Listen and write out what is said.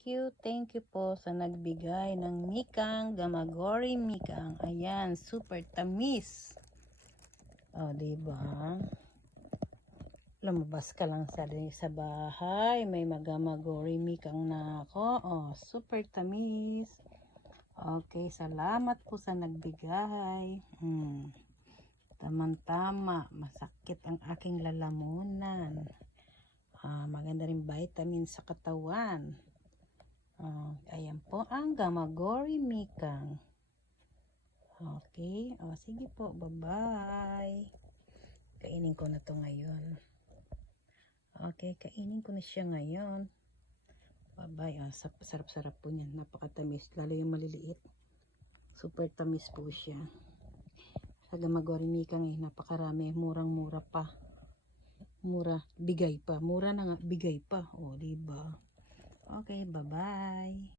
Thank you, thank you po sa nagbigay ng Mikang Gamagori Mikang. Ayan, super tamis. O, di ba? Lumabas ka lang sa, sa bahay, may magamagori Mikang na ako. O, super tamis. Okay, salamat po sa nagbigay. Hmm. Tamang-tama, masakit ang aking lalamunan. Ah, maganda rin vitamin sa katawan. Ah, ayan po ang Gamagori Mikang. Okay. O, sige po. Bye-bye. Kainin ko na to ngayon. Okay, kainin ko na siya ngayon. Bye-bye. Sap- sarap-sarap po niyan. Napakatamis. Lalo yung maliliit. Super tamis po siya. Sa Gamagori Mikang eh, napakarami. Murang-mura pa mura, bigay pa. Mura na nga, bigay pa. O, di ba? Okay, bye-bye.